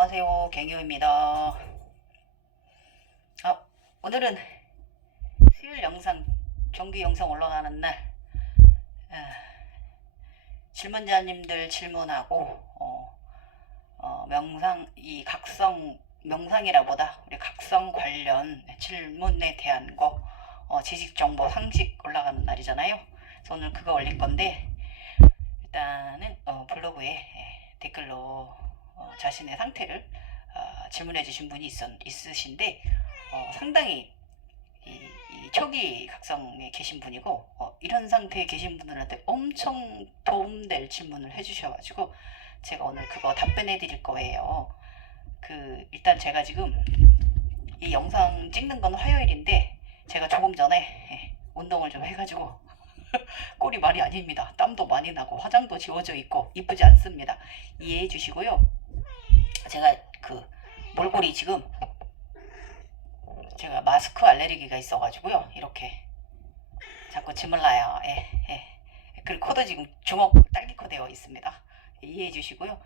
안녕하세요. 갱요입니다. 오늘은 수요일 영상, 정규 영상 올라가는 날, 질문자님들 질문하고, 명상, 이 각성, 명상이라보다 우리 각성 관련 질문에 대한 거, 지식정보 상식 올라가는 날이잖아요. 그래서 오늘 그거 올릴 건데, 일단은 블로그에 댓글로 자신의 상태를 질문해 주신 분이 있으신데 상당히 이 초기 각성에 계신 분이고 이런 상태에 계신 분들한테 엄청 도움될 질문을 해주셔가지고 제가 오늘 그거 답변해 드릴 거예요. 일단 제가 지금 이 영상 찍는 건 화요일인데 제가 조금 전에 운동을 좀 해가지고 꼴이 말이 아닙니다. 땀도 많이 나고 화장도 지워져 있고 이쁘지 않습니다. 이해해 주시고요. 제가 몰골이 지금 제가 마스크 알레르기가 있어가지고요. 이렇게 자꾸 짐을 놔요. 그리고 코도 지금 주먹 딸기코 되어 있습니다. 이해해 주시고요.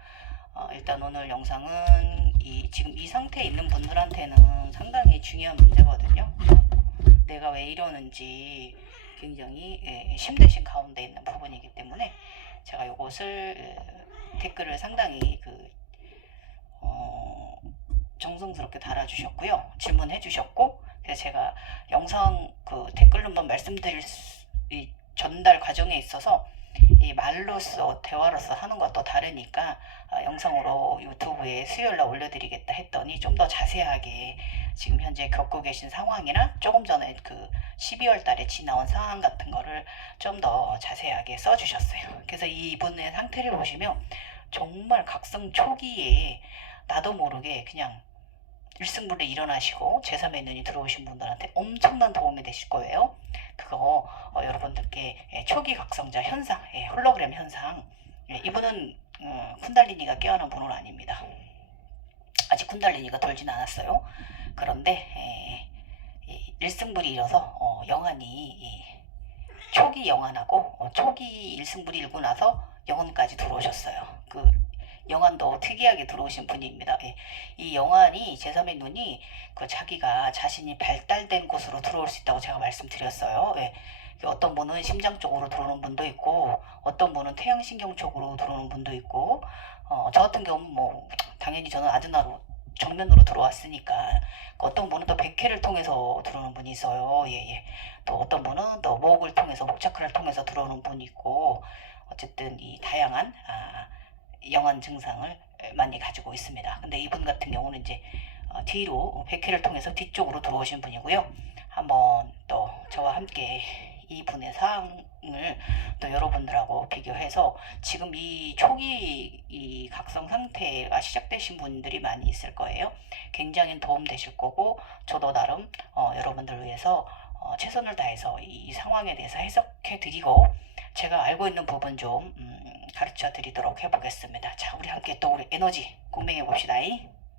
일단 오늘 영상은 지금 이 상태에 있는 분들한테는 상당히 중요한 문제거든요. 내가 왜 이러는지 굉장히 심드신 가운데 있는 부분이기 때문에 제가 이것을 댓글을 상당히 정성스럽게 달아주셨고요. 질문해 주셨고 그래서 제가 영상 댓글로만 말씀드릴 이 전달 과정에 있어서 이 말로써 대화로서 하는 것도 다르니까 영상으로 유튜브에 수요일날 올려드리겠다 했더니 좀 더 자세하게 지금 현재 겪고 계신 상황이나 조금 전에 12월 달에 지나온 상황 같은 거를 좀 더 자세하게 써주셨어요. 그래서 이분의 상태를 보시면 정말 각성 초기에 나도 모르게 그냥 일승불에 일어나시고 제3의 눈이 들어오신 분들한테 엄청난 도움이 되실 거예요. 그거 여러분들께 초기 각성자 현상, 홀로그램 현상, 이분은 쿤달리니가 깨어난 분은 아닙니다. 아직 쿤달리니가 돌진 않았어요. 그런데 일승불이 일어서 영안이 초기 영안하고 초기 일승불이 일고 나서 영안까지 들어오셨어요. 영안도 특이하게 들어오신 분입니다. 이 영안이 제3의 눈이 자기가 자신이 발달된 곳으로 들어올 수 있다고 제가 말씀드렸어요. 어떤 분은 심장 쪽으로 들어오는 분도 있고 어떤 분은 태양신경 쪽으로 들어오는 분도 있고 저 같은 경우는 뭐 당연히 저는 아드나로 정면으로 들어왔으니까 어떤 분은 또 백회를 통해서 들어오는 분이 있어요. 또 어떤 분은 또 목을 통해서 목차크를 통해서 들어오는 분이 있고 어쨌든 이 다양한 영안 증상을 많이 가지고 있습니다. 근데 이분 같은 경우는 이제 뒤로 백회를 통해서 뒤쪽으로 들어오신 분이고요. 한번 또 저와 함께 이분의 상황을 또 여러분들하고 비교해서 지금 이 초기 이 각성 상태가 시작되신 분들이 많이 있을 거예요. 굉장히 도움 되실 거고 저도 나름 여러분들을 위해서 최선을 다해서 이 상황에 대해서 해석해 드리고 제가 알고 있는 부분 좀 가르쳐 드리도록 해보겠습니다. 자, 우리 함께 또 우리 에너지 공명해 봅시다.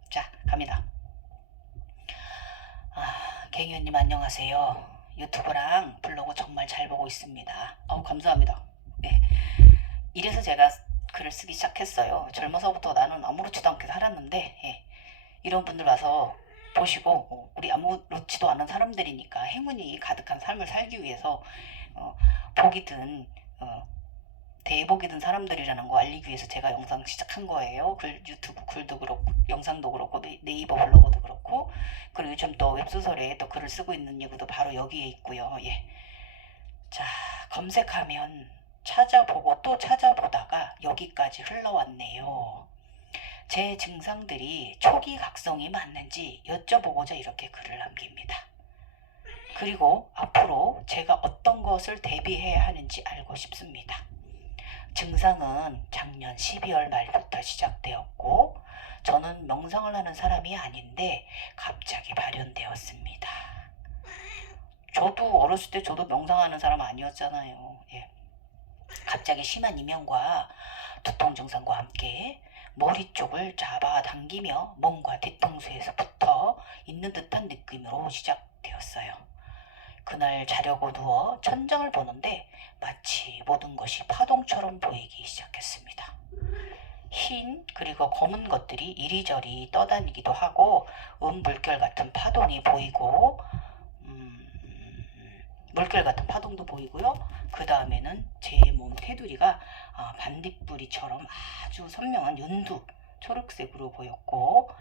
자, 갑니다. 갱현님 안녕하세요. 유튜브랑 블로그 정말 잘 보고 있습니다. 감사합니다. 네. 이래서 제가 글을 쓰기 시작했어요. 젊어서부터 나는 아무렇지도 않게 살았는데 이런 분들 와서 보시고 우리 아무렇지도 않은 사람들이니까 행운이 가득한 삶을 살기 위해서 복이든 대복이든 사람들이라는 거 알리기 위해서 제가 영상 시작한 거예요. 유튜브 글도 그렇고 영상도 그렇고 네이버 블로그도 그렇고 그리고 요즘 또 웹소설에 또 글을 쓰고 있는 이유도 바로 여기에 있고요. 자, 검색하면 찾아보고 또 찾아보다가 여기까지 흘러왔네요. 제 증상들이 초기 각성이 맞는지 여쭤보고자 이렇게 글을 남깁니다. 그리고 앞으로 제가 어떤 것을 대비해야 하는지 알고 싶습니다. 증상은 작년 12월 말부터 시작되었고 저는 명상을 하는 사람이 아닌데 갑자기 발현되었습니다. 저도 어렸을 때 저도 명상하는 사람 아니었잖아요. 갑자기 심한 이명과 두통 증상과 함께 머리 쪽을 잡아당기며 몸과 뒤통수에서 붙어 있는 듯한 느낌으로 시작되었어요. 그날 자려고 누워 천장을 보는데 마치 모든 것이 파동처럼 보이기 시작했습니다. 흰 그리고 검은 것들이 이리저리 떠다니기도 하고 물결 같은 파동이 보이고 물결 같은 파동도 보이고요. 그 다음에는 제 몸 테두리가 반딧불이처럼 아주 선명한 연두 초록색으로 보였고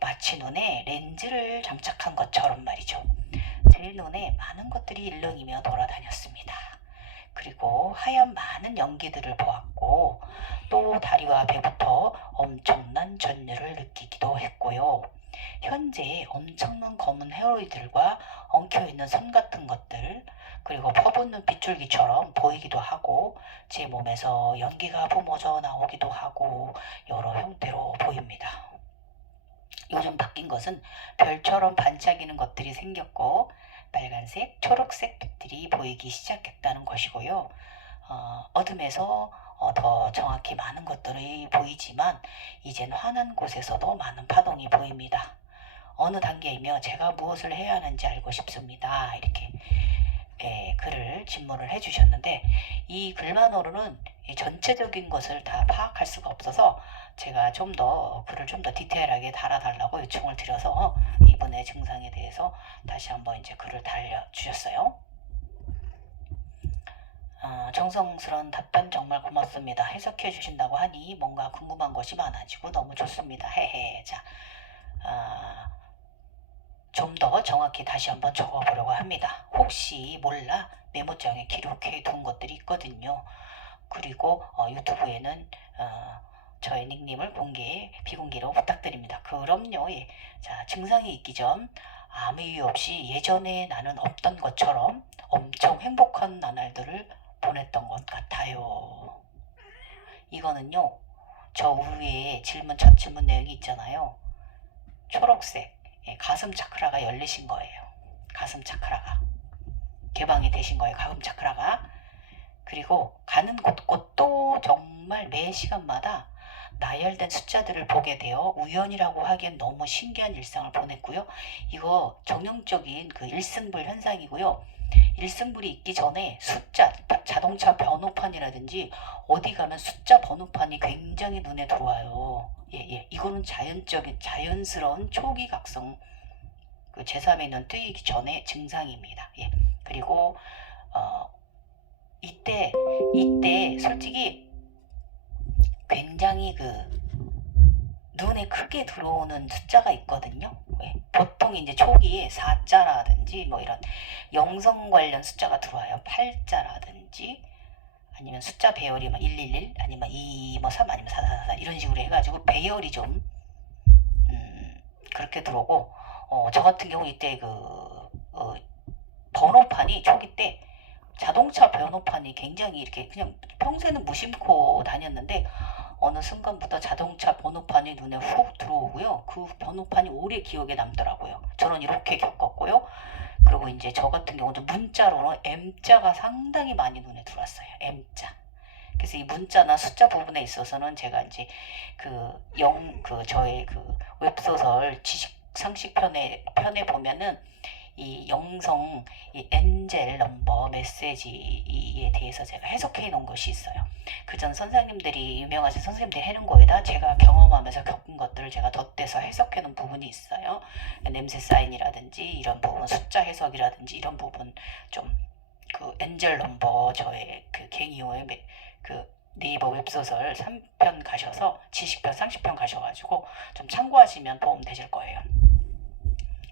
마치 눈에 렌즈를 장착한 것처럼 말이죠. 제 눈에 많은 것들이 일렁이며 돌아다녔습니다. 그리고 하얀 많은 연기들을 보았고 또 다리와 배부터 엄청난 전율을 느끼기도 했고요. 현재 엄청난 검은 헤어리들과 엉켜있는 선 같은 것들 그리고 퍼붓는 빗줄기처럼 보이기도 하고 제 몸에서 연기가 뿜어져 나오기도 하고 여러 형태로 보입니다. 요즘 바뀐 것은 별처럼 반짝이는 것들이 생겼고 빨간색, 초록색 빛들이 보이기 시작했다는 것이고요. 어둠에서 더 정확히 많은 것들이 보이지만 이젠 환한 곳에서도 많은 파동이 보입니다. 어느 단계이며 제가 무엇을 해야 하는지 알고 싶습니다. 이렇게 글을 질문을 해주셨는데 이 글만으로는 이 전체적인 것을 다 파악할 수가 없어서 제가 좀 더 글을 좀 더 디테일하게 달아달라고 요청을 드려서 이분의 증상에 대해서 다시 한번 이제 글을 달려주셨어요. 정성스러운 답변 정말 고맙습니다. 해석해 주신다고 하니 뭔가 궁금한 것이 많아지고 너무 좋습니다. 헤헤. 자, 좀 더 정확히 다시 한번 적어보려고 합니다. 혹시 몰라 메모장에 기록해 둔 것들이 있거든요. 그리고 유튜브에는 저의 닉네임을 비공개로 부탁드립니다. 그럼요. 예. 자, 증상이 있기 전 아무 이유 없이 예전에 나는 없던 것처럼 엄청 행복한 나날들을 보냈던 것 같아요. 이거는요. 저 위에 첫 질문 내용이 있잖아요. 초록색 가슴 차크라가 열리신 거예요. 가슴 차크라가 개방이 되신 거예요. 가슴 차크라가. 그리고 가는 곳곳 또 정말 매 시간마다 나열된 숫자들을 보게 되어 우연이라고 하기엔 너무 신기한 일상을 보냈고요. 이거 정형적인 그 일승불 현상이고요. 일승불이 있기 전에 숫자, 자동차 번호판이라든지 어디 가면 숫자 번호판이 굉장히 눈에 들어와요. 예. 이거는 자연스러운 초기 각성 그 제3의 눈 뜨이기 전에 증상입니다. 예. 그리고 이때 솔직히 굉장히 눈에 크게 들어오는 숫자가 있거든요. 예. 보통 이제 초기에 4자라든지 뭐 이런 영성 관련 숫자가 들어와요. 8자라든지 아니면 숫자 배열이 111 아니면 2 뭐 3 아니면 444 이런 식으로 해가지고 배열이 좀 그렇게 들어오고 저 같은 경우 이때 번호판이 초기 때 자동차 번호판이 굉장히 이렇게 그냥 평소에는 무심코 다녔는데 어느 순간부터 자동차 번호판이 눈에 훅 들어오고요. 그 번호판이 오래 기억에 남더라고요. 저는 이렇게 겪었고요. 그리고 이제 저 같은 경우도 문자로는 M자가 상당히 많이 눈에 들어왔어요. M자. 그래서 이 문자나 숫자 부분에 있어서는 제가 이제 저의 웹소설 지식 상식 편에 보면은 이 영성, 이 엔젤 넘버 메시지에 대해서 제가 해석해 놓은 것이 있어요. 그전 선생님들이 유명하신 선생님들이 해놓은 거에다 제가 경험하면서 겪은 것들을 제가 덧대서 해석해 놓은 부분이 있어요. 냄새 사인이라든지 이런 부분, 숫자 해석이라든지 이런 부분 좀 엔젤 넘버 저의 갱이호의 네이버 웹소설 3편 가셔서 지식편 30편 가셔가지고 좀 참고하시면 도움 되실 거예요.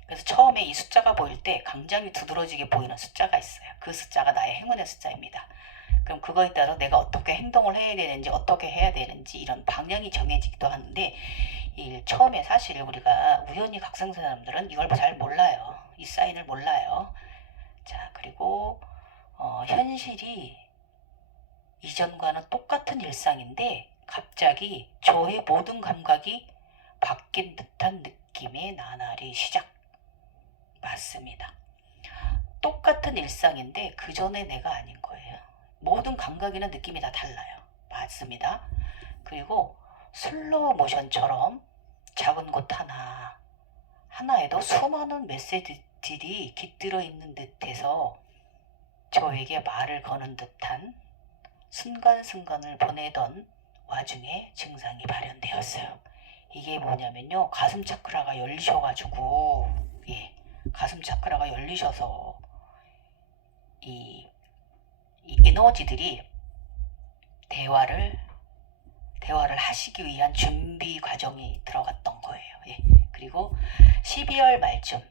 그래서 처음에 이 숫자가 보일 때 굉장히 두드러지게 보이는 숫자가 있어요. 그 숫자가 나의 행운의 숫자입니다. 그럼 그거에 따라 내가 어떻게 행동을 해야 되는지 어떻게 해야 되는지 이런 방향이 정해지기도 하는데 처음에 사실 우리가 우연히 각성 사람들은 이걸 잘 몰라요. 이 사인을 몰라요. 자, 그리고 현실이 이전과는 똑같은 일상인데 갑자기 저의 모든 감각이 바뀐 듯한 느낌의 나날이 시작. 맞습니다. 똑같은 일상인데 그 전에 내가 아닌 거예요. 모든 감각이나 느낌이 다 달라요. 맞습니다. 그리고 슬로우 모션처럼 작은 곳 하나에도 수많은 메시지들이 깃들어 있는 듯해서 저에게 말을 거는 듯한 순간순간을 보내던 와중에 증상이 발현되었어요. 이게 뭐냐면요, 가슴 차크라가 열리셔가지고, 예, 가슴 차크라가 열리셔서 이 에너지들이 대화를 하시기 위한 준비 과정이 들어갔던 거예요. 예. 그리고 12월 말쯤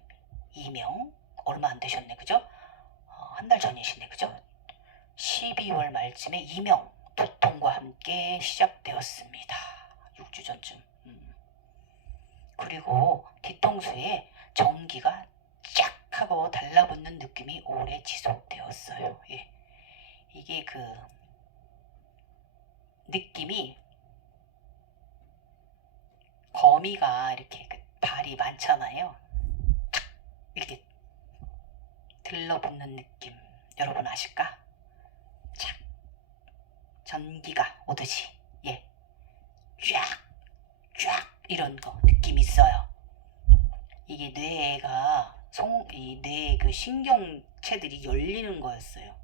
이명, 얼마 안 되셨네, 그죠? 한 달 전이시네, 그죠? 12월 말쯤에 이명 두통과 함께 시작되었습니다. 6주 전쯤. 그리고 뒤통수에 전기가 쫙 하고 달라붙는 느낌이 오래 지속되었어요. 예. 이게 그 느낌이, 거미가 이렇게 그 발이 많잖아요. 이렇게 들러붙는 느낌, 여러분 아실까? 착, 전기가 오듯이, 예, 쫙 이런 거 느낌 있어요. 이게 이 뇌의 그 신경체들이 열리는 거였어요.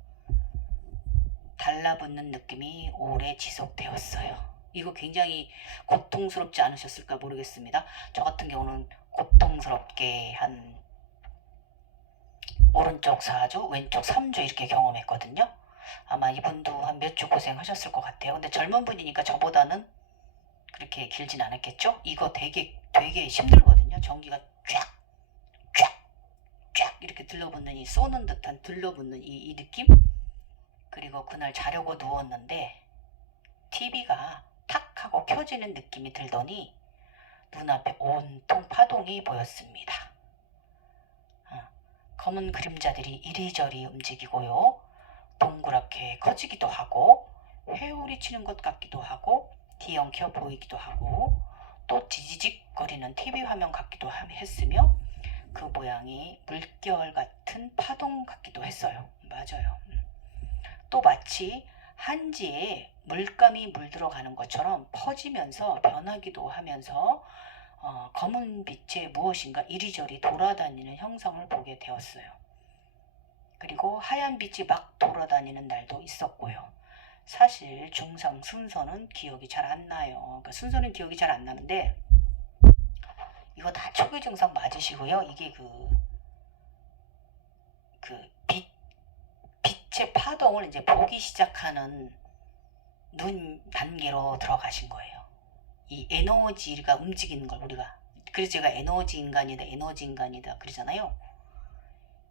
달라붙는 느낌이 오래 지속되었어요. 이거 굉장히 고통스럽지 않으셨을까 모르겠습니다. 저 같은 경우는 고통스럽게 한 오른쪽 4주, 왼쪽 3주 이렇게 경험했거든요. 아마 이분도 한 몇 주 고생하셨을 것 같아요. 근데 젊은 분이니까 저보다는 그렇게 길진 않았겠죠? 이거 되게 힘들거든요. 전기가 쫙 이렇게 들러붙는, 이 쏘는 듯한 들러붙는 이 느낌? 그리고 그날 자려고 누웠는데 TV가 탁 하고 켜지는 느낌이 들더니 눈앞에 온통 파동이 보였습니다. 검은 그림자들이 이리저리 움직이고요. 동그랗게 커지기도 하고 회오리 치는 것 같기도 하고 뒤엉켜 보이기도 하고 또 지지직거리는 TV 화면 같기도 했으며 그 모양이 물결 같은 파동 같기도 했어요. 맞아요. 또 마치 한지에 물감이 물들어가는 것처럼 퍼지면서 변하기도 하면서 검은 빛에 무엇인가 이리저리 돌아다니는 형상을 보게 되었어요. 그리고 하얀 빛이 막 돌아다니는 날도 있었고요. 사실 증상 순서는 기억이 잘 안 나요. 그러니까 순서는 기억이 잘 안 나는데 이거 다 초기 증상 맞으시고요. 이게 빛의 파동을 이제 보기 시작하는 눈 단계로 들어가신 거예요. 이 에너지가 움직이는 걸 우리가, 그래서 제가 에너지 인간이다 그러잖아요.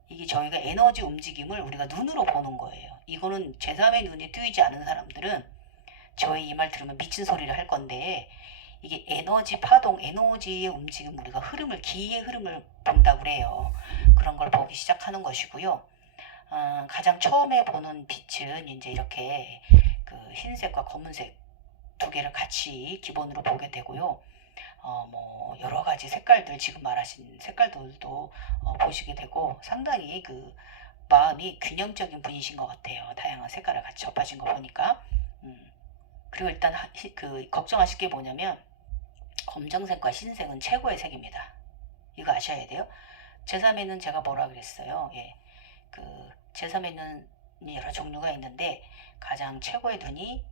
이게 저희가 에너지 움직임을 우리가 눈으로 보는 거예요. 이거는 제3의 눈이 뜨이지 않은 사람들은 저희 이 말 들으면 미친 소리를 할 건데, 이게 에너지 파동, 에너지의 움직임, 우리가 기의 흐름을 본다고 그래요. 그런 걸 보기 시작하는 것이고요. 가장 처음에 보는 빛은 이제 이렇게 그 흰색과 검은색 두 개를 같이 기본으로 보게 되고요. 뭐 여러 가지 색깔들, 지금 말하신 색깔들도 보시게 되고 상당히 그 마음이 균형적인 분이신 것 같아요. 다양한 색깔을 같이 접하신 거 보니까. 그리고 일단 걱정하실 게 뭐냐면 검정색과 흰색은 최고의 색입니다. 이거 아셔야 돼요. 제3에는 제가 뭐라 그랬어요. 예, 제3에는 여러 종류가 있는데 가장 최고의 눈이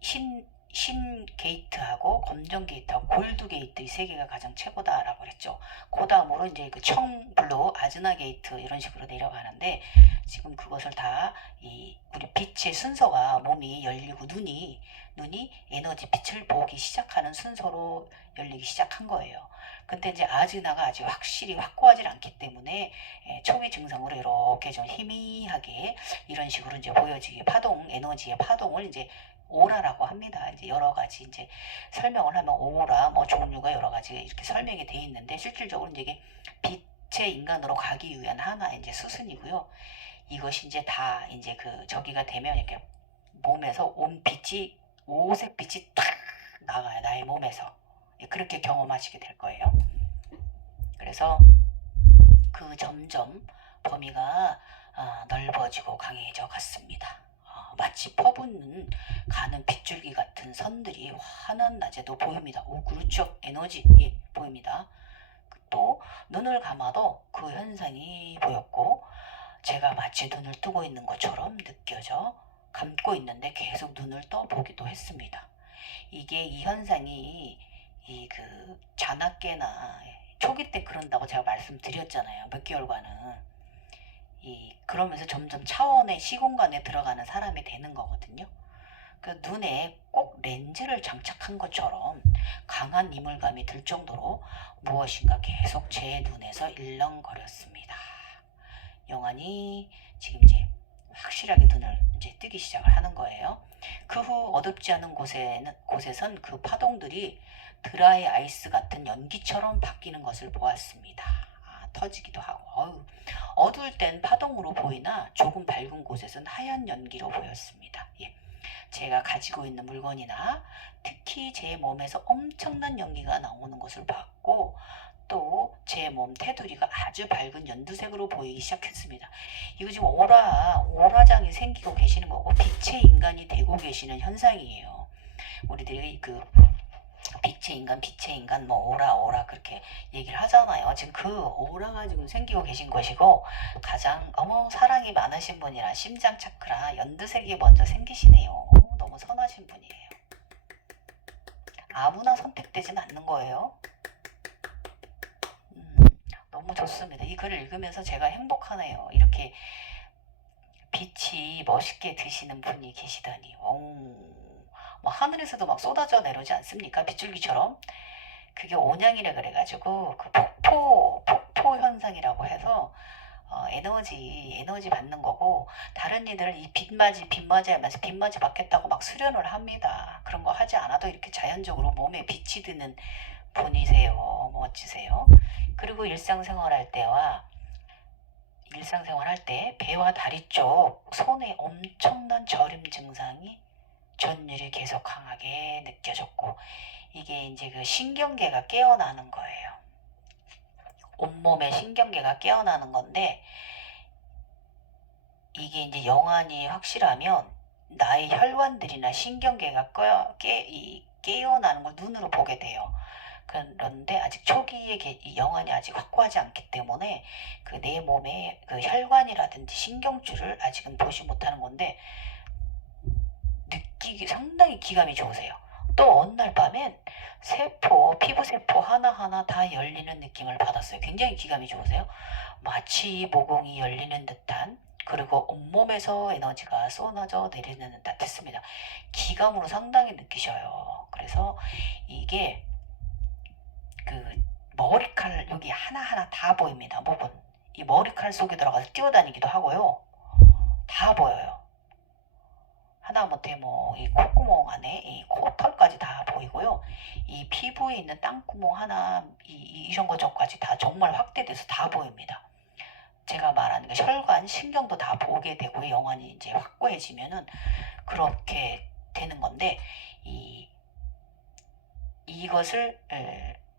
흰 게이트하고 검정 게이트하고 골드 게이트 이 세 개가 가장 최고다라고 그랬죠. 그 다음으로 이제 그 청블루 아즈나 게이트 이런 식으로 내려가는데 지금 그것을 다 우리 빛의 순서가 몸이 열리고 눈이 에너지 빛을 보기 시작하는 순서로 열리기 시작한 거예요. 근데 이제 아즈나가 아직 확실히 확고하지 않기 때문에 초기 증상으로 이렇게 좀 희미하게 이런 식으로 이제 보여지게 에너지의 파동을 이제 오라라고 합니다. 이제 여러 가지 이제 설명을 하면 오라 뭐 종류가 여러 가지 이렇게 설명이 돼 있는데 실질적으로 이제 이게 빛의 인간으로 가기 위한 하나의 이제 수순이고요. 이것이 이제 다 이제 저기가 되면 이렇게 몸에서 오색 빛이 탁 나가요. 나의 몸에서. 그렇게 경험하시게 될 거예요. 그래서 점점 범위가 넓어지고 강해져 갔습니다. 마치 퍼붓는 가는 빗줄기 같은 선들이 환한 낮에도 보입니다. 그렇죠. 에너지 보입니다. 또 눈을 감아도 그 현상이 보였고 제가 마치 눈을 뜨고 있는 것처럼 느껴져 감고 있는데 계속 눈을 떠보기도 했습니다. 이게 이 현상이 이 그 자나깨나 초기 때 그런다고 제가 말씀드렸잖아요. 몇 개월간은. 그러면서 점점 차원의 시공간에 들어가는 사람이 되는 거거든요. 그 눈에 꼭 렌즈를 장착한 것처럼 강한 이물감이 들 정도로 무엇인가 계속 제 눈에서 일렁거렸습니다. 영안이 지금 이제 확실하게 눈을 이제 뜨기 시작을 하는 거예요. 그 후 어둡지 않은 곳에선 그 파동들이 드라이 아이스 같은 연기처럼 바뀌는 것을 보았습니다. 터지기도 하고 어두울 땐 파동으로 보이나 조금 밝은 곳에선 하얀 연기로 보였습니다. 제가 가지고 있는 물건이나 특히 제 몸에서 엄청난 연기가 나오는 것을 봤고 또 제 몸 테두리가 아주 밝은 연두색으로 보이기 시작했습니다. 이거 지금 오라장이 생기고 계시는 거고 빛의 인간이 되고 계시는 현상이에요. 우리들이 그 빛의 인간 뭐 오라 그렇게 얘기를 하잖아요. 지금 그 오라가 지금 생기고 계신 것이고 가장 사랑이 많으신 분이라 심장 차크라 연두색이 먼저 생기시네요. 너무 선하신 분이에요. 아무나 선택되진 않는 거예요. 너무 좋습니다. 이 글을 읽으면서 제가 행복하네요. 이렇게 빛이 멋있게 드시는 분이 계시다니. 뭐 하늘에서도 막 쏟아져 내려오지 않습니까? 빗줄기처럼. 그게 온양이라 그래가지고 그 폭포 현상이라고 해서 에너지 받는 거고 다른 이들을 이 빛맞이 하면서 빛맞이 받겠다고 막 수련을 합니다. 그런 거 하지 않아도 이렇게 자연적으로 몸에 빛이 드는 분이세요. 멋지세요. 그리고 일상생활 할 때 배와 다리 쪽 손에 엄청난 저림 증상이 전율이 계속 강하게 느껴졌고 이게 이제 그 신경계가 깨어나는 거예요. 온몸의 신경계가 깨어나는 건데 이게 이제 영안이 확실하면 나의 혈관들이나 신경계가 깨어나는 걸 눈으로 보게 돼요. 그런데 아직 초기에 영안이 아직 확고하지 않기 때문에 그 내 몸의 그 혈관이라든지 신경줄을 아직은 보지 못하는 건데 느끼기 상당히 기감이 좋으세요. 또 어느 날 밤엔 피부세포 하나하나 다 열리는 느낌을 받았어요. 굉장히 기감이 좋으세요. 마치 모공이 열리는 듯한 그리고 온몸에서 에너지가 쏟아져 내리는 듯 했습니다. 기감으로 상당히 느끼셔요. 그래서 이게 그 머리칼 여기 하나하나 다 보입니다. 부분. 이 머리칼 속에 들어가서 뛰어다니기도 하고요. 다 보여요. 하다못해 뭐 이 콧구멍 안에 이 코털까지 다 보이고요. 이 피부에 있는 땅구멍 하나 이런 것까지 다 정말 확대돼서 다 보입니다. 제가 말하는 게 혈관, 신경도 다 보게 되고 영안이 이제 확고해지면은 그렇게 되는 건데 이것을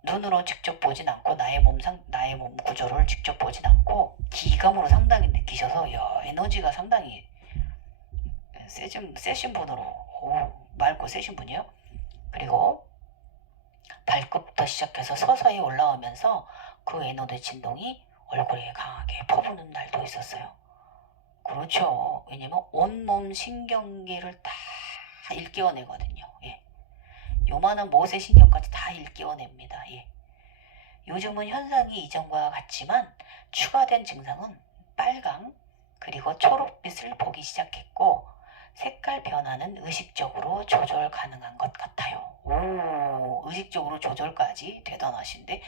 눈으로 직접 보진 않고 나의 몸 구조를 직접 보진 않고 기감으로 상당히 느끼셔서 에너지가 상당히 세신 분으로 맑고 세신 분이요. 그리고 발끝부터 시작해서 서서히 올라오면서 그 에너지 진동이 얼굴에 강하게 퍼부는 날도 있었어요. 그렇죠. 왜냐면 온몸 신경계를 다 일깨워내거든요. 요만한 못의 신경까지 다 일깨워냅니다. 요즘은 현상이 이전과 같지만 추가된 증상은 빨강 그리고 초록빛을 보기 시작했고 색깔 변화는 의식적으로 조절 가능한 것 같아요. 의식적으로 조절까지 대단하신데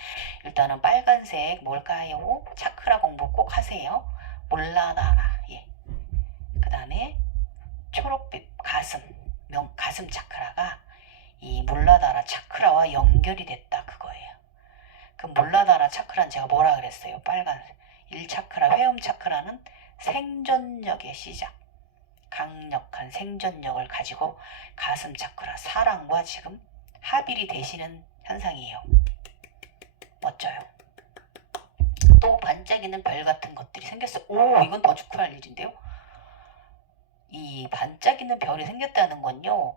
일단은 빨간색 뭘까요? 차크라 공부 꼭 하세요. 몰라나라. 그 다음에 초록빛 가슴 차크라가 이 몰라다라 차크라와 연결이 됐다 그거예요. 그 몰라다라 차크라는 제가 뭐라 그랬어요? 빨간 1차크라 회음 차크라는 생존력의 시작. 강력한 생존력을 가지고 가슴 차크라 사랑과 지금 합일이 되시는 현상이에요. 멋져요. 또 반짝이는 별 같은 것들이 생겼어요. 이건 더 축하할 일인데요. 이 반짝이는 별이 생겼다는 건요.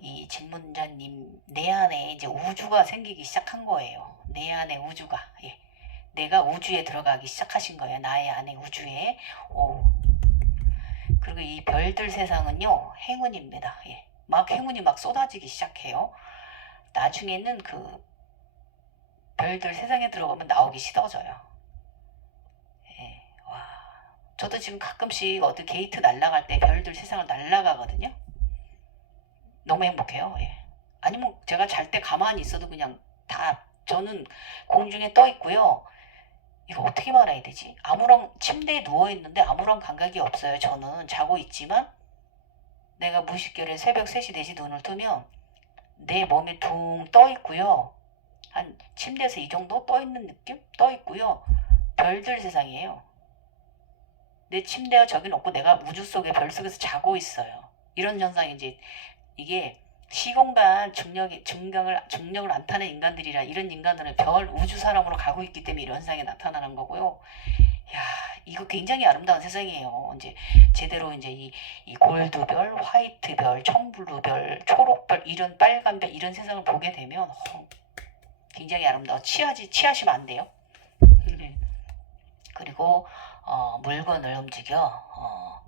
이 질문자님 내 안에 이제 우주가 생기기 시작한 거예요. 내 안에 우주가 내가 우주에 들어가기 시작하신 거예요. 나의 안에 우주에 그리고 이 별들 세상은요, 행운입니다. 예. 막 행운이 막 쏟아지기 시작해요. 나중에는 그 별들 세상에 들어가면 나오기 싫어져요. 예. 와. 저도 지금 가끔씩 어디 게이트 날아갈 때 별들 세상을 날아가거든요. 너무 행복해요. 예. 아니면 제가 잘 때 가만히 있어도 그냥 다 저는 공중에 떠 있고요. 이거 어떻게 말해야 되지? 아무런 침대에 누워 있는데 아무런 감각이 없어요. 저는 자고 있지만 내가 무식결에 새벽 3시 4시 눈을 뜨면 내 몸이 둥 떠 있고요. 한 침대에서 이 정도 떠 있는 느낌? 떠 있고요. 별들 세상이에요. 내 침대가 저긴 없고 내가 우주 속에 별 속에서 자고 있어요. 이런 현상이 이제 이게 시공간 중력을 안 타는 인간들이라 이런 인간들은 별 우주 사람으로 가고 있기 때문에 이런 현상이 나타나는 거고요. 야, 이거 굉장히 아름다운 세상이에요. 이제 제대로 이제 이 골드별, 화이트별, 청블루별, 초록별, 이런 빨간별 이런 세상을 보게 되면 굉장히 아름다워. 취하시면 안 돼요. 그리고 물건을 움직여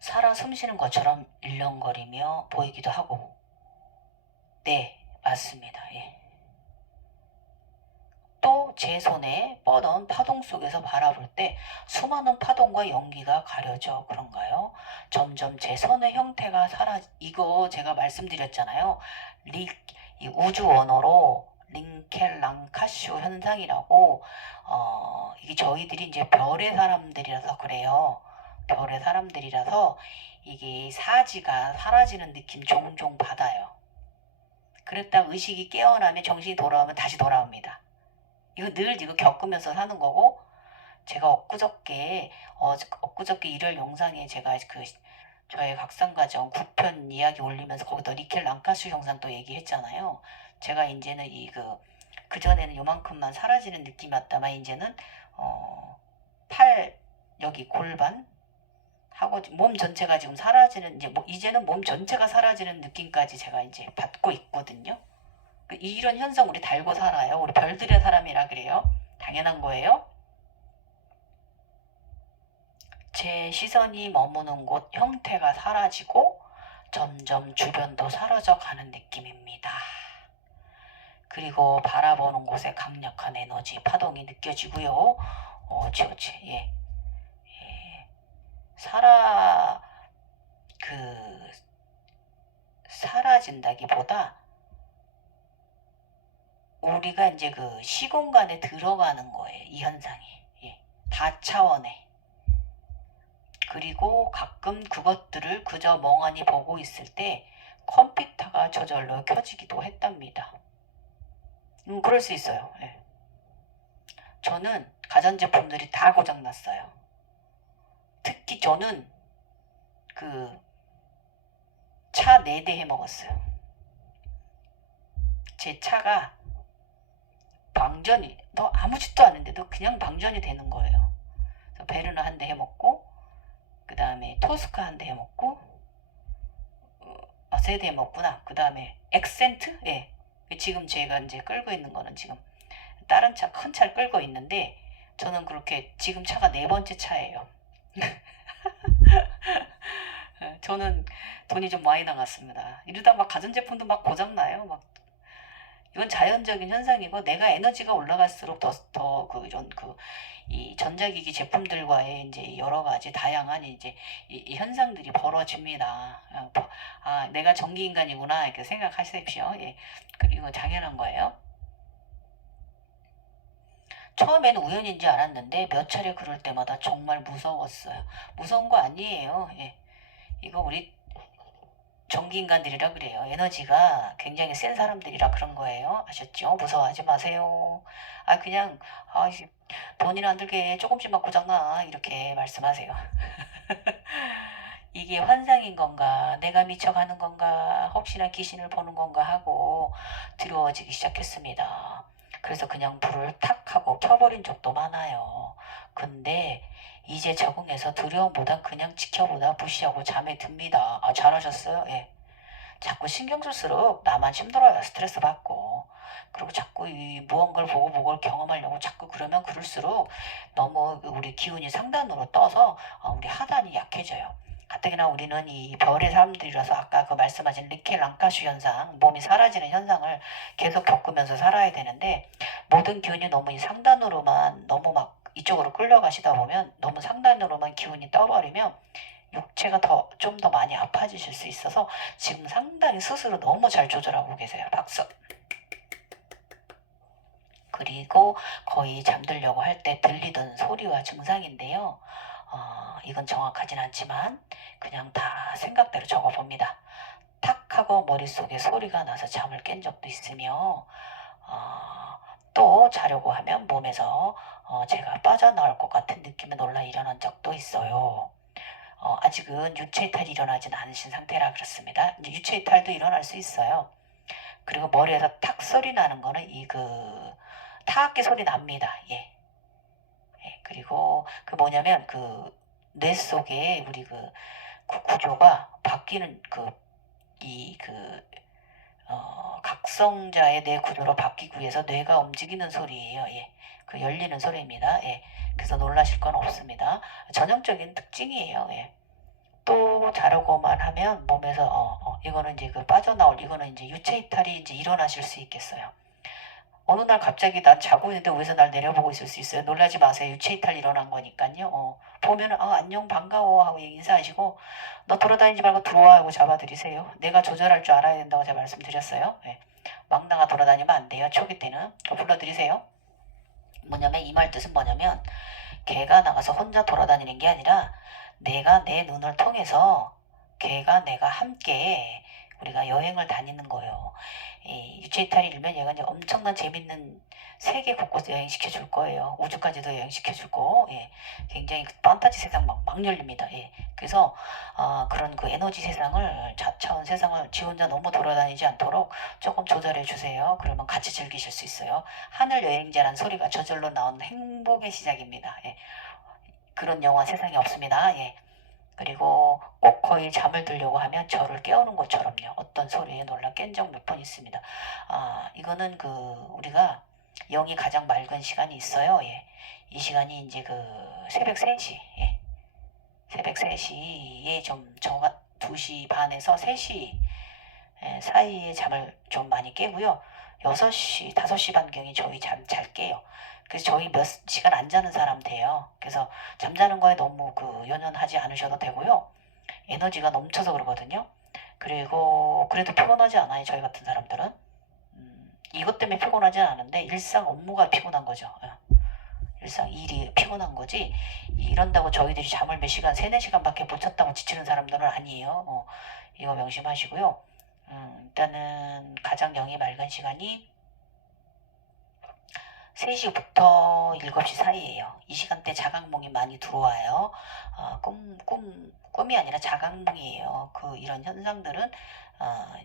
살아 숨쉬는 것처럼 일렁거리며 보이기도 하고. 네, 맞습니다. 예. 또 제 손에 뻗은 파동 속에서 바라볼 때 수많은 파동과 연기가 가려져 그런가요? 점점 제 손의 형태가 이거 제가 말씀드렸잖아요. 이 우주 언어로 링켈랑카슈 현상이라고 이게 저희들이 이제 별의 사람들이라서 그래요. 별의 사람들이라서 이게 사지가 사라지는 느낌 종종 받아요. 그랬다 의식이 깨어나면 정신이 돌아오면 다시 돌아옵니다. 이거 늘 이거 겪으면서 사는 거고, 제가 엊그저께 일요일 영상에 제가 저의 각성과정 9편 이야기 올리면서 거기다 리켈 랑카슈 영상 또 얘기했잖아요. 제가 이제는 그전에는 요만큼만 사라지는 느낌이었다만 이제는 팔 여기 골반 하고 몸 전체가 지금 사라지는 이제는 몸 전체가 사라지는 느낌까지 제가 이제 받고 있거든요. 이런 현상 우리 달고 살아요. 우리 별들의 사람이라 그래요. 당연한 거예요. 제 시선이 머무는 곳 형태가 사라지고 점점 주변도 사라져 가는 느낌입니다. 그리고 바라보는 곳에 강력한 에너지 파동이 느껴지고요. 옳지. 예. 사라진다기보다 우리가 이제 그 시공간에 들어가는 거예요. 이 현상이. 예. 다차원에. 그리고 가끔 그것들을 그저 멍하니 보고 있을 때 컴퓨터가 저절로 켜지기도 했답니다. 그럴 수 있어요. 예. 저는 가전제품들이 다 고장났어요. 특히 저는 차 4대 해먹었어요. 제 차가 방전이 아무 짓도 않은데도 그냥 방전이 되는 거예요. 그래서 베르너 한 대 해먹고 그 다음에 토스카 한 대 해먹고 3대 해먹구나. 그 다음에 엑센트? 예. 지금 제가 이제 끌고 있는 거는 지금 다른 차, 큰 차를 끌고 있는데 저는 그렇게 지금 차가 4번째 차예요. 저는 돈이 좀 많이 나갔습니다. 이러다 막 가전제품도 막 고장나요. 이건 자연적인 현상이고 내가 에너지가 올라갈수록 이 전자기기 제품들과의 이제 여러 가지 다양한 이제 이 현상들이 벌어집니다. 내가 전기인간이구나 이렇게 생각하십시오. 예. 그리고 당연한 거예요. 처음에는 우연인 줄 알았는데 몇 차례 그럴 때마다 정말 무서웠어요. 무서운 거 아니에요. 예. 이거 우리 전기인간들이라 그래요. 에너지가 굉장히 센 사람들이라 그런 거예요. 아셨죠? 무서워하지 마세요. 그냥 돈이나 안 들게 조금씩만 고장나 이렇게 말씀하세요. 이게 환상인 건가 내가 미쳐가는 건가 혹시나 귀신을 보는 건가 하고 두려워지기 시작했습니다. 그래서 그냥 불을 탁 하고 켜버린 적도 많아요. 근데 이제 적응해서 두려움보다 그냥 지켜보다 무시하고 잠에 듭니다. 잘하셨어요? 예. 자꾸 신경 쓸수록 나만 힘들어요. 스트레스 받고. 그리고 자꾸 이 무언가를 보고 뭐를 경험하려고 자꾸 그러면 그럴수록 너무 우리 기운이 상단으로 떠서 우리 하단이 약해져요. 가뜩이나 우리는 이 별의 사람들이라서 아까 그 말씀하신 리켈 랑카슈 현상, 몸이 사라지는 현상을 계속 겪으면서 살아야 되는데, 모든 기운이 너무 이 상단으로만 너무 막 이쪽으로 끌려가시다 보면, 너무 상단으로만 기운이 떠버리면 육체가 좀 더 많이 아파지실 수 있어서 지금 상당히 스스로 너무 잘 조절하고 계세요. 박수. 그리고 거의 잠들려고 할 때 들리던 소리와 증상인데요. 이건 정확하진 않지만 그냥 다 생각대로 적어봅니다. 탁 하고 머릿속에 소리가 나서 잠을 깬 적도 있으며, 또 자려고 하면 몸에서 제가 빠져나올 것 같은 느낌에 놀라 일어난 적도 있어요. 아직은 유체이탈이 일어나진 않으신 상태라 그렇습니다. 이제 유체이탈도 일어날 수 있어요. 그리고 머리에서 탁 소리 나는 거는 타악기 소리 납니다. 예. 예. 그리고 그 뭐냐면 뇌 속에 우리 그 구조가 바뀌는 각성자의 뇌 구조로 바뀌기 위해서 뇌가 움직이는 소리예요. 예. 그 열리는 소리입니다. 예. 그래서 놀라실 건 없습니다. 전형적인 특징이에요. 예. 또 자려고만 하면 몸에서 이거는 이제 빠져나올 이거는 이제 유체 이탈이 이제 일어나실 수 있겠어요. 어느 날 갑자기 난 자고 있는데 위에서 날 내려보고 있을 수 있어요. 놀라지 마세요. 유체 이탈 일어난 거니까요. 보면은 안녕 반가워 하고 인사하시고 너 돌아다니지 말고 들어와 하고 잡아드리세요. 내가 조절할 줄 알아야 된다고 제가 말씀드렸어요. 네. 막 나가 돌아다니면 안 돼요. 초기 때는 불러드리세요. 뭐냐면 이 말 뜻은 뭐냐면 개가 나가서 혼자 돌아다니는 게 아니라 내가 내 눈을 통해서 개가 내가 함께 우리가 여행을 다니는 거예요. 유체이탈이 일면 얘가 이제 엄청난 재밌는 세계 곳곳 여행시켜 줄 거예요. 우주까지도 여행시켜 주고, 예. 굉장히 판타지 세상 막 열립니다. 예. 그래서, 그런 그 에너지 세상을, 자차원 세상을 지 혼자 너무 돌아다니지 않도록 조금 조절해 주세요. 그러면 같이 즐기실 수 있어요. 하늘 여행자란 소리가 저절로 나온 행복의 시작입니다. 예. 그런 영화 세상에 없습니다. 예. 그리고 꼭 거의 잠을 들려고 하면 저를 깨우는 것처럼요. 어떤 소리에 놀라 깬 적 몇 번 있습니다. 이거는 우리가 영이 가장 맑은 시간이 있어요. 예. 이 시간이 이제 새벽 3시, 예. 새벽 3시에 저가 2시 반에서 3시 사이에 잠을 좀 많이 깨고요. 6시, 5시 반경에 저희 잠 잘 깨요. 그래서 저희 몇 시간 안 자는 사람 돼요. 그래서 잠자는 거에 너무 연연하지 않으셔도 되고요. 에너지가 넘쳐서 그러거든요. 그리고 그래도 피곤하지 않아요. 저희 같은 사람들은. 이것 때문에 피곤하지 않은데 일상 업무가 피곤한 거죠. 일상 일이 피곤한 거지 이런다고 저희들이 잠을 몇 시간 3-4시간밖에 못 잤다고 지치는 사람들은 아니에요. 이거 명심하시고요. 일단은 가장 영이 맑은 시간이 3시부터 7시 사이에요. 이 시간대 자각몽이 많이 들어와요. 꿈이 아니라 자각몽이에요. 이런 현상들은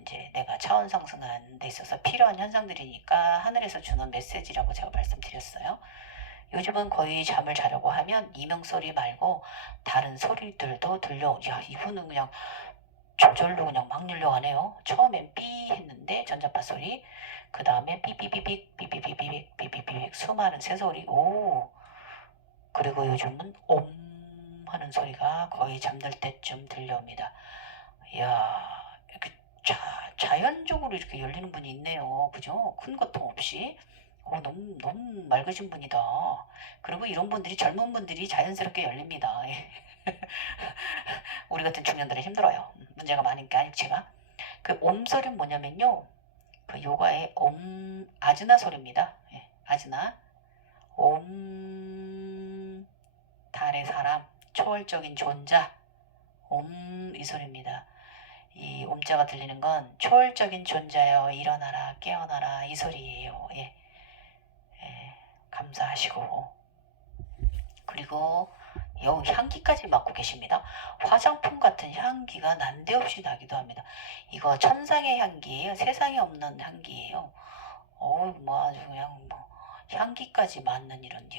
이제 내가 차원 상승하는 데 있어서 필요한 현상들이니까 하늘에서 주는 메시지라고 제가 말씀드렸어요. 요즘은 거의 잠을 자려고 하면 이명소리 말고 다른 소리들도 야, 이분은 그냥 저절로 그냥 막 열려가네요. 처음엔 삐 했는데 전자파 소리, 그 다음에 삐삐삐빅 삐삐삐빅 삐삐삐빅 수많은 새소리. 오. 그리고 요즘은 옴 하는 소리가 거의 잠들 때쯤 들려옵니다. 이야, 이렇게 자연적으로 이렇게 열리는 분이 있네요. 그죠? 큰 고통 없이. 너무 맑으신 분이다. 그리고 이런 분들이 젊은 분들이 자연스럽게 열립니다. 우리 같은 중년들은 힘들어요. 문제가 많으니까 육체가. 옴 소리는 뭐냐면요. 요가의 아즈나 소리입니다. 예, 아즈나. 옴, 달의 사람, 초월적인 존자. 이 소리입니다. 이 옴자가 들리는 건 초월적인 존재여 일어나라 깨어나라 이 소리예요. 예. 예, 감사하시고. 그리고 향기까지 맡고 계십니다. 화장품 같은 향기가 난데없이 나기도 합니다. 이거 천상의 향기예요. 세상에 없는 향기예요. 아주 그냥 향기까지 맡는 이런,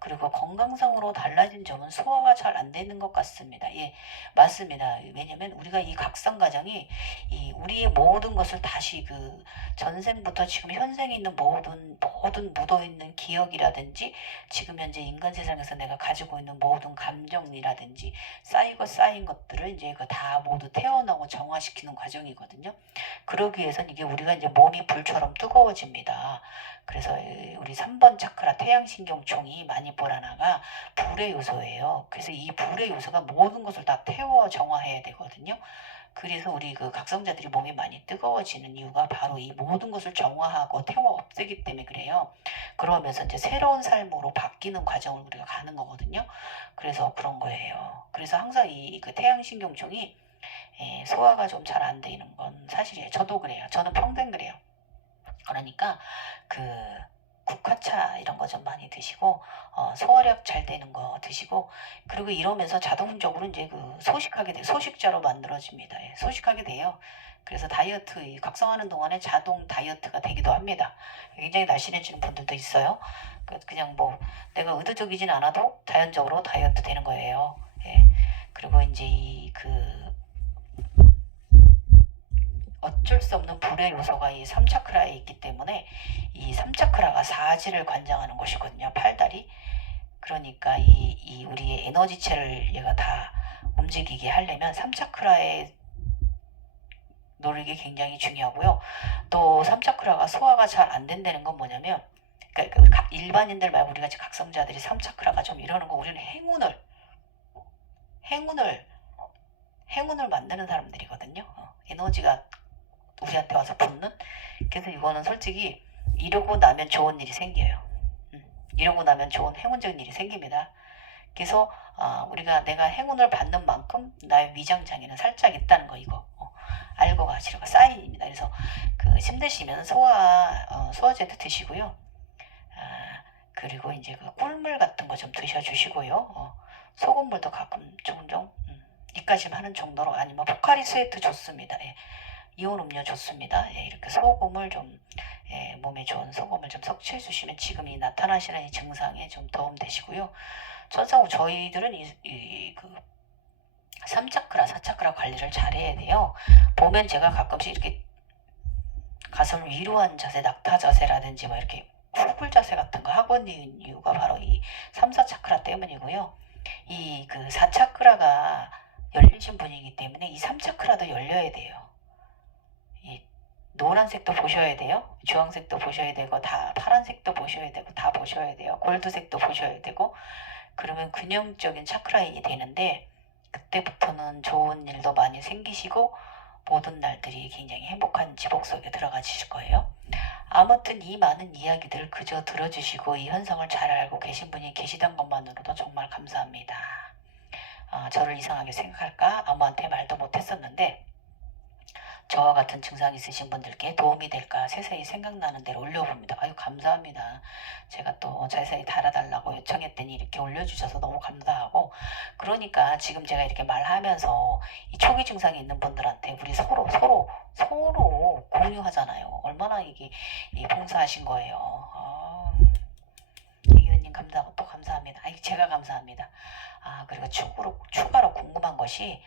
그리고 건강상으로 달라진 점은 소화가 잘 안 되는 것 같습니다. 예, 맞습니다. 왜냐면 우리가 이 각성 과정이 이 우리의 모든 것을 다시 그 전생부터 지금 현생에 있는 모든 묻어 있는 기억이라든지 지금 현재 인간 세상에서 내가 가지고 있는 모든 감정이라든지 쌓이고 쌓인 것들을 이제 그 다 모두 태어나고 정화시키는 과정이거든요. 그러기 위해선 이게 우리가 이제 몸이 불처럼 뜨거워집니다. 그래서 우리 3번 차크라 태양신경총이 마니포라나가 불의 요소예요. 그래서 이 불의 요소가 모든 것을 다 태워 정화해야 되거든요. 그래서 우리 그 각성자들이 몸이 많이 뜨거워지는 이유가 바로 이 모든 것을 정화하고 태워 없애기 때문에 그래요. 그러면서 이제 새로운 삶으로 바뀌는 과정을 우리가 가는 거거든요. 그래서 그런 거예요. 그래서 항상 이 그 태양신경총이 소화가 좀 잘 안 되는 건 사실이에요. 저도 그래요. 저는 평생 그래요. 그러니까 그 국화차 이런 거 좀 많이 드시고 소화력 잘 되는 거 드시고 그리고 이러면서 자동적으로 이제 그 소식하게 돼요. 소식자로 만들어집니다. 예, 소식하게 돼요. 그래서 다이어트 각성하는 동안에 자동 다이어트가 되기도 합니다. 굉장히 날씬해지는 분들도 있어요. 그냥 뭐 내가 의도적이진 않아도 자연적으로 다이어트 되는 거예요. 예. 그리고 이제 어쩔 수 없는 불의 요소가 이 3차크라에 있기 때문에 이 3차크라가 사지를 관장하는 곳이거든요. 팔다리. 그러니까 이 우리의 에너지체를 얘가 다 움직이게 하려면 3차크라에 노력이 굉장히 중요하고요. 또 3차크라가 소화가 잘 안 된다는 건 뭐냐면 그러니까 일반인들 말고 우리가 각성자들이 3차크라가 좀 이러는 거 우리는 행운을 만드는 사람들이거든요. 에너지가 우리한테 와서 붙는. 그래서 이거는 솔직히 이러고 나면 좋은 일이 생겨요. 이러고 나면 좋은 행운적인 일이 생깁니다. 그래서 내가 행운을 받는 만큼 나의 위장장애는 살짝 있다는 거 이거 알고 가시라고 사인입니다. 그래서 그 힘드시면 소화제도 드시고요. 그리고 이제 그 꿀물 같은 거 좀 드셔주시고요. 소금물도 가끔 종종 입가심 하는 정도로 아니면 포카리 스웨트 좋습니다. 예. 이온 음료 좋습니다. 예, 이렇게 소금을 좀 몸에 좋은 소금을 좀 섭취해 주시면 지금 이 나타나시는 이 증상에 좀 도움 되시고요. 천상 저희들은 그 3차크라, 4차크라 관리를 잘해야 돼요. 보면 제가 가끔씩 이렇게 가슴을 위로 한 자세, 낙타 자세라든지 뭐 이렇게 후굴 자세 같은 거 하고 있는 이유가 바로 이 3, 4차크라 때문이고요. 이 그 4차크라가 열리신 분이기 때문에 이 3차크라도 열려야 돼요. 이 노란색도 보셔야 돼요. 주황색도 보셔야 되고 다 파란색도 보셔야 되고 다 보셔야 돼요. 골드색도 보셔야 되고 그러면 균형적인 차크라인이 되는데 그때부터는 좋은 일도 많이 생기시고 모든 날들이 굉장히 행복한 지복 속에 들어가실 거예요. 아무튼 이 많은 이야기들을 그저 들어주시고 이 현상을 잘 알고 계신 분이 계시던 것만으로도 정말 감사합니다. 저를 이상하게 생각할까 아무한테 말도 못했었는데 저와 같은 증상 있으신 분들께 도움이 될까 세세히 생각나는 대로 올려봅니다. 아유 감사합니다. 제가 또 자세히 달아달라고 요청했더니 이렇게 올려주셔서 너무 감사하고 그러니까 지금 제가 이렇게 말하면서 이 초기 증상이 있는 분들한테 우리 서로 공유하잖아요. 얼마나 이게 봉사하신 거예요. 이의원님 감사하고 또 감사합니다. 제가 감사합니다. 그리고 추가로 궁금한 것이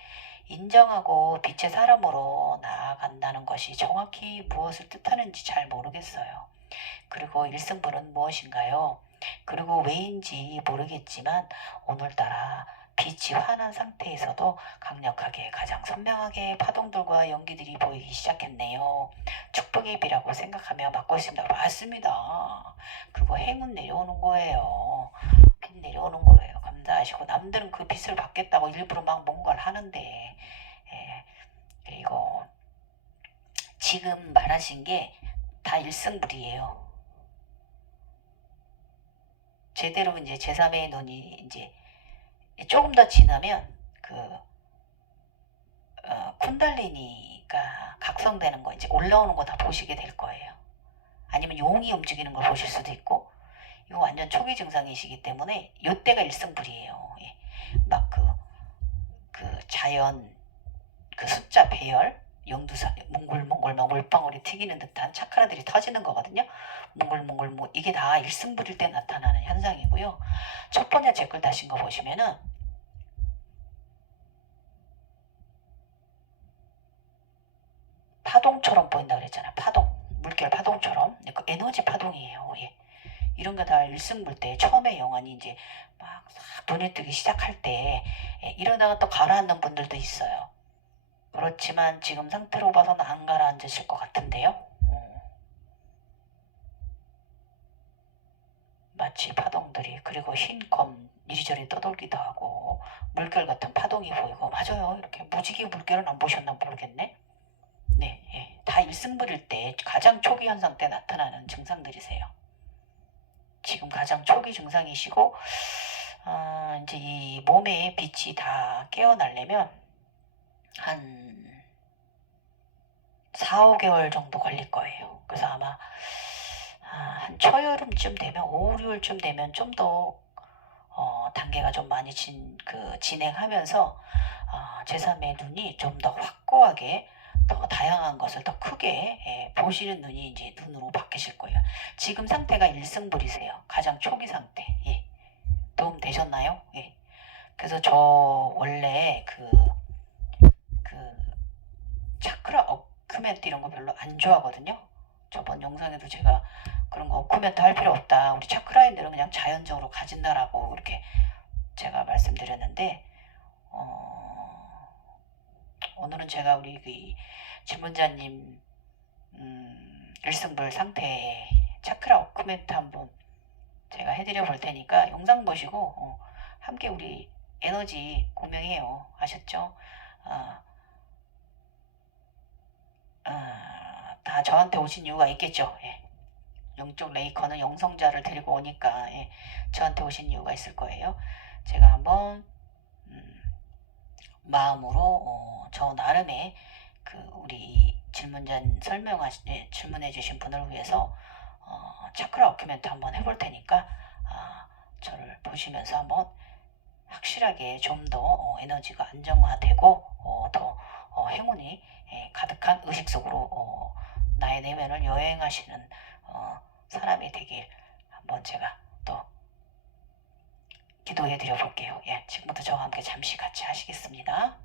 인정하고 빛의 사람으로 나아간다는 것이 정확히 무엇을 뜻하는지 잘 모르겠어요. 그리고 일승불은 무엇인가요? 그리고 왜인지 모르겠지만 오늘따라 빛이 환한 상태에서도 강력하게 가장 선명하게 파동들과 연기들이 보이기 시작했네요. 축복의 비라고 생각하며 맞고 있습니다. 맞습니다. 그거 행운 내려오는 거예요. 빛 내려오는 거예요. 감사하시고 남들은 그 빛을 받겠다고 일부러 막 뭔가를 하는데 그리고 지금 말하신 게 다 일승불이에요. 제대로 이제 제3의 눈이 이제 조금 더 지나면 쿤달리니가 각성되는 거 이제 올라오는 거 다 보시게 될 거예요. 아니면 용이 움직이는 걸 보실 수도 있고 이거 완전 초기 증상이시기 때문에 이때가 일승불이에요. 막 자연 숫자 배열 연두선 몽글몽글 막 물방울이 튀기는 듯한 차크라들이 터지는 거거든요. 몽글몽글 뭐 이게 다 일승 부릴 때 나타나는 현상이고요. 첫 번째 댓글 다신 거 보시면은 파동처럼 보인다 그랬잖아. 파동, 물결 파동처럼. 그 에너지 파동이에요. 예. 이런 거 다 일승불 때 처음에 영환이 이제 막 눈에 뜨기 시작할 때 예, 이러다가 또 가라앉는 분들도 있어요. 그렇지만 지금 상태로 봐서는 안 가라앉으실 것 같은데요. 마치 파동들이 그리고 흰검 이리저리 떠돌기도 하고 물결 같은 파동이 보이고 맞아요. 이렇게 무지개 물결은 안 보셨나 모르겠네. 네, 예. 다 일승불일 때 가장 초기 현상 때 나타나는 증상들이세요. 지금 가장 초기 증상이시고 이제 이 몸의 빛이 다 깨어나려면 한 4, 5개월 정도 걸릴 거예요. 그래서 아마 한 초여름쯤 되면 5, 6월쯤 되면 좀 더 단계가 좀 많이 진행하면서 제3의 눈이 좀 더 확고하게 더 다양한 것을 더 크게 보시는 눈이 이제 눈으로 바뀌실 거예요. 지금 상태가 일승불이세요. 가장 초기 상태. 예. 도움 되셨나요? 예. 그래서 저 원래 그 차크라 어큐멘트 이런 거 별로 안 좋아하거든요. 저번 영상에도 제가 그런 거 어큐멘트 할 필요 없다. 우리 차크라인들은 그냥 자연적으로 가진다라고 이렇게 제가 말씀드렸는데 오늘은 제가 우리 그 질문자님 일승불 상태에 차크라 어큐멘트 한번 제가 해드려 볼 테니까 영상 보시고 함께 우리 에너지 공명해요. 아셨죠? 다 저한테 오신 이유가 있겠죠. 예. 영적 레이커는 영성자를 데리고 오니까 예. 저한테 오신 이유가 있을 거예요. 제가 한번 마음으로 저 나름의 그 우리 질문해 주신 분을 위해서 차크라 어큐멘트 한번 해볼 테니까 저를 보시면서 한번 확실하게 좀 더 에너지가 안정화되고 더 행운이 가득한 의식 속으로 나의 내면을 여행하시는 사람이 되길 한번 제가 또 기도해 드려 볼게요. 예, 지금부터 저와 함께 잠시 같이 하시겠습니다.